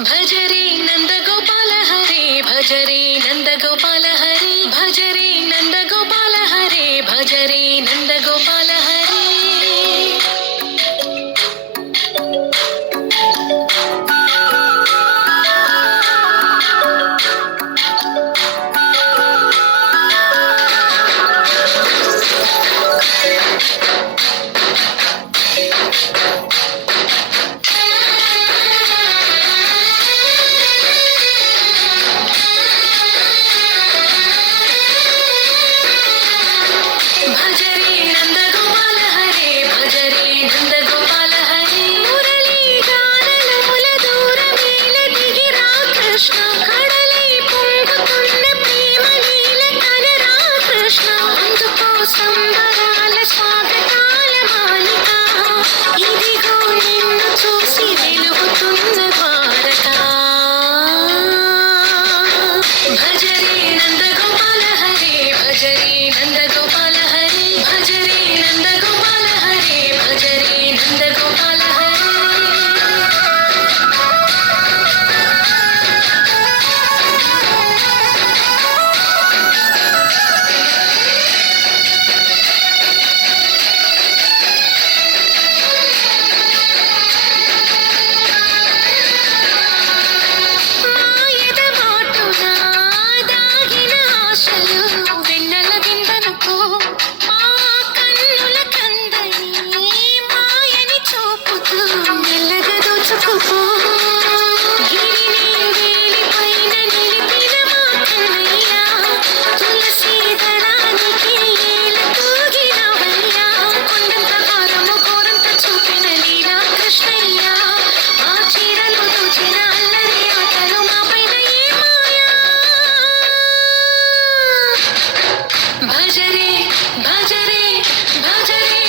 భజరే నందగోపాల హరే భజరే నందగోపాల హరే భజరే నందగోపాల హరే భజరే నందగోపాల హరే భజరే నందగోపాల హరే భజరే నందగోపాల హరే మురళీ గానలోల దూరమేల దిగిరా కృష్ణ కడలై పొంగుతున్న ప్రేమ లీల కనరా కృష్ణ అందుకో సంబరాల స్వాగతాల మాలిక ఇదిగో నిన్ను చూసి వెలుగుతున్న ద్వారక భజరే నందగోపాల హరే భజరే నందగోపాల హరే భజరే నందగోపాల హరే భజరే నందగోపాల హరే మాయద మాటున దాగిన ఆశలు వెన్నెల విందనుకో మా కన్నుల కందని మాయని చూపుతూ మెల్లగా దోచుకుపో గిరిని వేలిపైన నిలిపిన మా కన్నయ్య తులసి దళానికి ఏల తూగినవయ్యా కొండంత హారము గోరంత చూపిన లీలా కృష్ణయ్య మా చీరలు దోచిన అల్లరి ఆటలు మా పైన ఏ మాయా భజరే భజరే భజరే